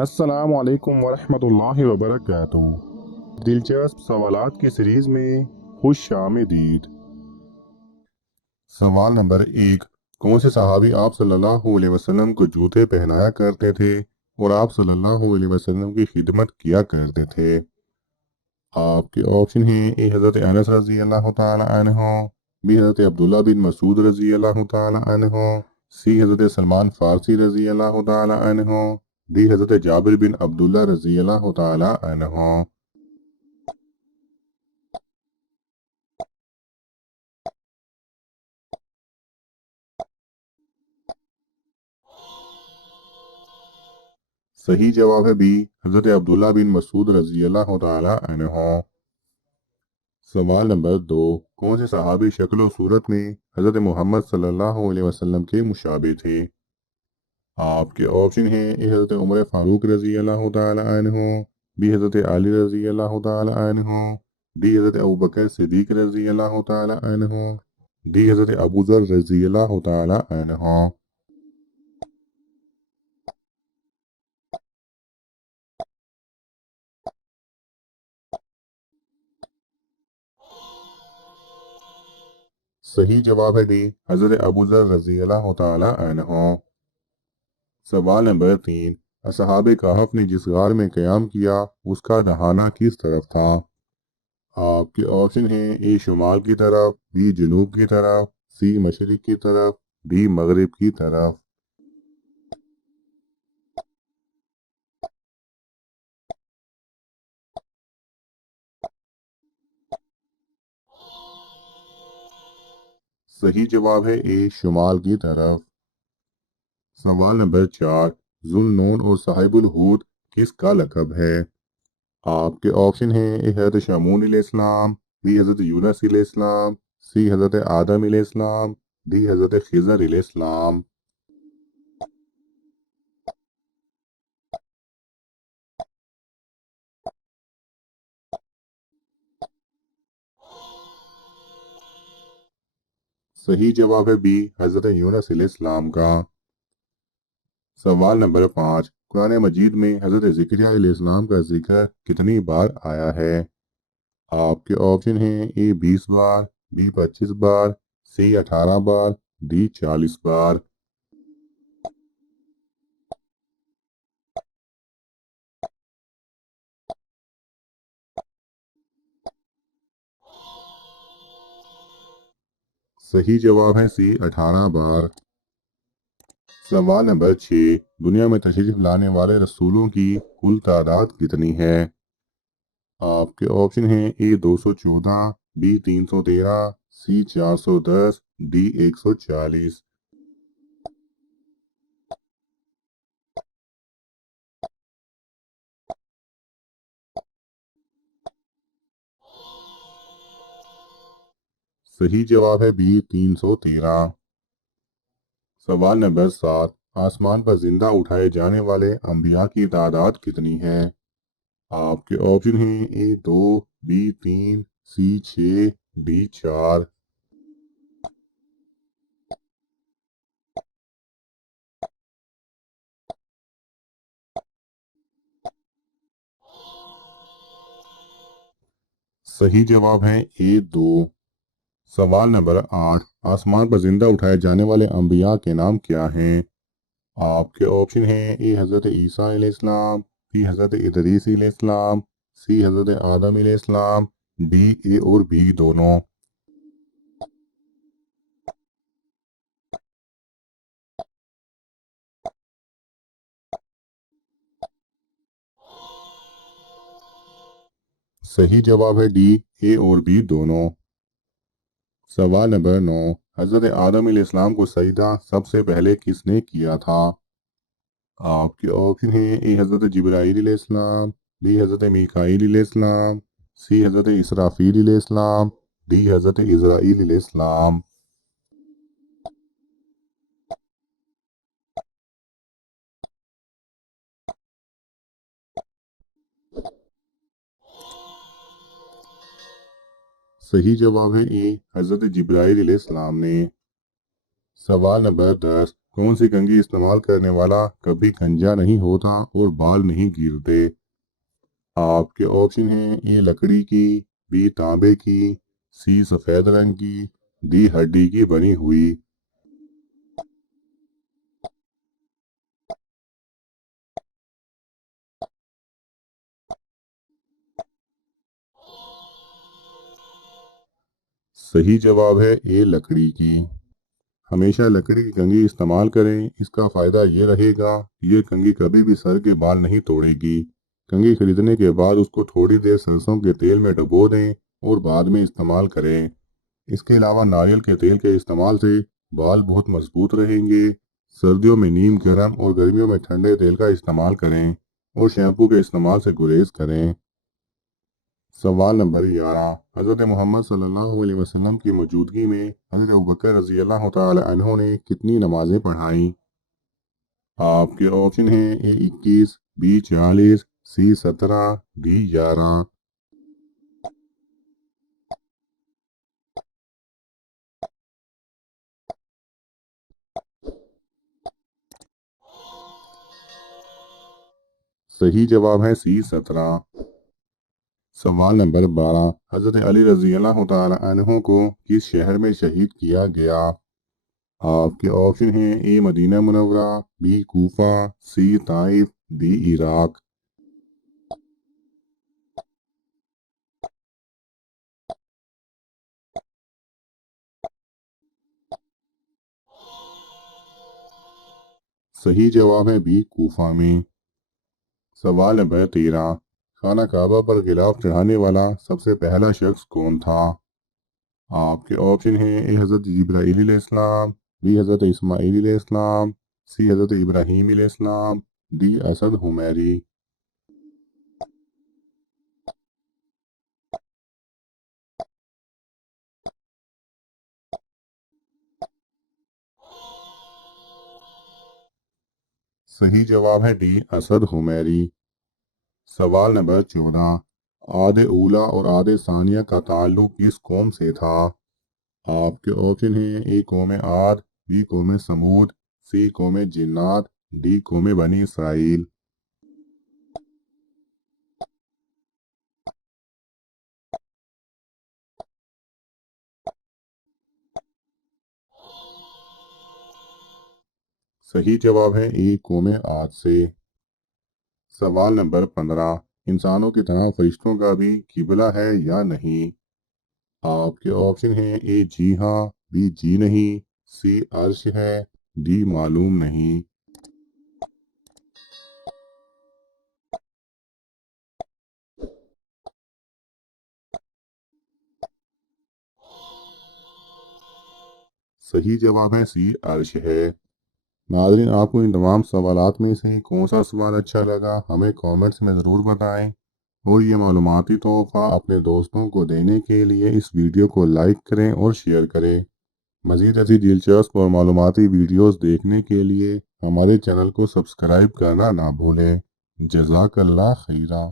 السلام علیکم ورحمۃ اللہ وبرکاتہ۔ دلچسپ سوالات کی سیریز میں خوش آمدید۔ سوال نمبر 1، کون سے صحابی آپ صلی اللہ علیہ وسلم کو جوتے پہنایا کرتے تھے اور آپ صلی اللہ علیہ وسلم کی خدمت کیا کرتے تھے؟ آپ کے آپشن ہیں: اے حضرت انس رضی اللہ تعالی عنہ، بی حضرت عبداللہ بن مسعود رضی اللہ تعالی عنہ، سی حضرت سلمان فارسی رضی اللہ تعالی عنہ، دی حضرت جابر بن عبداللہ رضی اللہ تعالی عنہ۔ صحیح جواب ہے بی، حضرت عبداللہ بن مسعود رضی اللہ تعالی عنہ۔ سوال نمبر 2، کون سے صحابی شکل و صورت میں حضرت محمد صلی اللہ علیہ وسلم کے مشابہ تھے؟ آپ کے آپشن ہیں: اے حضرت عمر فاروق رضی اللہ تعالی عنہ، بی حضرت علی رضی اللہ تعالی عنہ، دی حضرت ابوبکر صدیق رضی اللہ تعالی عنہ، دی حضرت ابو ذر رضی اللہ تعالی عنہ۔ صحیح جواب ہے ڈی، حضرت ابو ذر رضی اللہ تعالی عنہ۔ سوال نمبر 3، اصحاب کہف نے جس غار میں قیام کیا اس کا دہانہ کس طرف تھا؟ آپ کے آپشن ہیں: اے شمال کی طرف، بی جنوب کی طرف، سی مشرق کی طرف، ڈی مغرب کی طرف۔ صحیح جواب ہے اے شمال کی طرف۔ سوال نمبر 4، ذو النون اور صاحب الحوت کس کا لقب ہے؟ آپ کے آپشن ہیں: اے حضرت شمعون علیہ السلام، بی حضرت یونس علیہ السلام، سی حضرت آدم علیہ السلام، دی حضرت خضر علیہ السلام۔ صحیح جواب ہے بی، حضرت یونس علیہ السلام کا۔ سوال نمبر 5، قرآن مجید میں حضرت زکریا علیہ السلام کا ذکر کتنی بار آیا ہے؟ آپ کے آپشن ہیں: اے 20 بار، be 25 bar, C 18 bar, D 40 بار۔ صحیح جواب ہے سی 18 بار۔ سوال نمبر 6، دنیا میں تشریف لانے والے رسولوں کی کل تعداد کتنی ہے؟ آپ کے آپشن ہیں: اے 214، بی 313، سی 410، ڈی 140۔ صحیح جواب ہے بی 313۔ سوال نمبر 7، آسمان پر زندہ اٹھائے جانے والے انبیاء کی تعداد کتنی ہے؟ آپ کے آپشن ہیں: اے 2، بی 3، سی 6، ڈی 4۔ صحیح جواب ہے اے 2۔ سوال نمبر 8، آسمان پر زندہ اٹھائے جانے والے انبیاء کے نام کیا ہیں؟ آپ کے آپشن ہیں: اے حضرت عیسیٰ علیہ السلام، بی حضرت ادریس علیہ السلام، سی حضرت آدم علیہ السلام، ڈی اے اور بی دونوں۔ صحیح جواب ہے ڈی اے اور بی دونوں۔ سوال نمبر 9، حضرت آدم علیہ السلام کو سجدہ سب سے پہلے کس نے کیا تھا؟ آپ کے آپشن ہیں: اے حضرت جبرائیل علیہ السلام، بی حضرت میکائیل علیہ السلام، سی حضرت اسرافیل علیہ السلام، ڈی حضرت عزرائیل علیہ السلام۔ صحیح جواب ہے اے حضرت جبرائیل علیہ السلام نے۔ سوال نمبر 10، کون سی کنگھی استعمال کرنے والا کبھی گنجا نہیں ہوتا اور بال نہیں گرتے؟ آپ کے آپشن ہیں: اے لکڑی کی، بی تانبے کی، سی سفید رنگ کی، ڈی ہڈی کی بنی ہوئی۔ صحیح جواب ہے اے لکڑی کی۔ ہمیشہ لکڑی کی کنگھی استعمال کریں، اس کا فائدہ یہ رہے گا کہ یہ کنگھی کبھی بھی سر کے بال نہیں توڑے گی۔ کنگھی خریدنے کے بعد اس کو تھوڑی دیر سرسوں کے تیل میں ڈبو دیں اور بعد میں استعمال کریں۔ اس کے علاوہ ناریل کے تیل کے استعمال سے بال بہت مضبوط رہیں گے۔ سردیوں میں نیم گرم اور گرمیوں میں ٹھنڈے تیل کا استعمال کریں اور شیمپو کے استعمال سے گریز کریں۔ سوال نمبر 11، حضرت محمد صلی اللہ علیہ وسلم کی موجودگی میں حضرت ابوبکر رضی اللہ تعالی عنہ نے کتنی نمازیں پڑھائیں؟ آپ کے آپشن ہیں: اے 21، بی 40، سی 17، ڈی 11۔ صحیح جواب ہے سی 17۔ سوال نمبر 12، حضرت علی رضی اللہ تعالی عنہ کو کس شہر میں شہید کیا گیا؟ آپ کے آپشن ہیں: اے مدینہ منورہ، B Kufa, C Taif, D Iraq. صحیح جواب ہے بی کوفہ میں۔ سوال نمبر 13، خانہ کعبہ پر غلاف چڑھانے والا سب سے پہلا شخص کون تھا؟ آپ کے آپشن ہیں: اے حضرت جبرائیل علیہ السلام، بی حضرت اسماعیل علیہ السلام، سی حضرت ابراہیم علیہ السلام، ڈی اسد حمیری۔ صحیح جواب ہے ڈی اسد حمیری۔ سوال نمبر 14، عاد اولا اور عاد ثانیہ کا تعلق کس قوم سے تھا؟ آپ کے آپشن ہیں: اے قوم عاد، بی قوم سمود، سی قوم جنات، ڈی قوم بنی اسرائیل۔ صحیح جواب ہے اے قوم عاد سے۔ سوال نمبر 15، انسانوں کی طرح فرشتوں کا بھی قبلہ ہے یا نہیں؟ آپ کے آپشن ہیں: اے جی ہاں، بی جی نہیں، سی عرش ہے، ڈی معلوم نہیں۔ صحیح جواب ہے سی عرش ہے۔ ناظرین، آپ کو ان تمام سوالات میں سے کون سا سوال اچھا لگا ہمیں کامنٹس میں ضرور بتائیں، اور یہ معلوماتی تحفہ اپنے دوستوں کو دینے کے لیے اس ویڈیو کو لائک کریں اور شیئر کریں۔ مزید ایسی دلچسپ اور معلوماتی ویڈیوز دیکھنے کے لیے ہمارے چینل کو سبسکرائب کرنا نہ بھولیں۔ جزاک اللہ خیرہ۔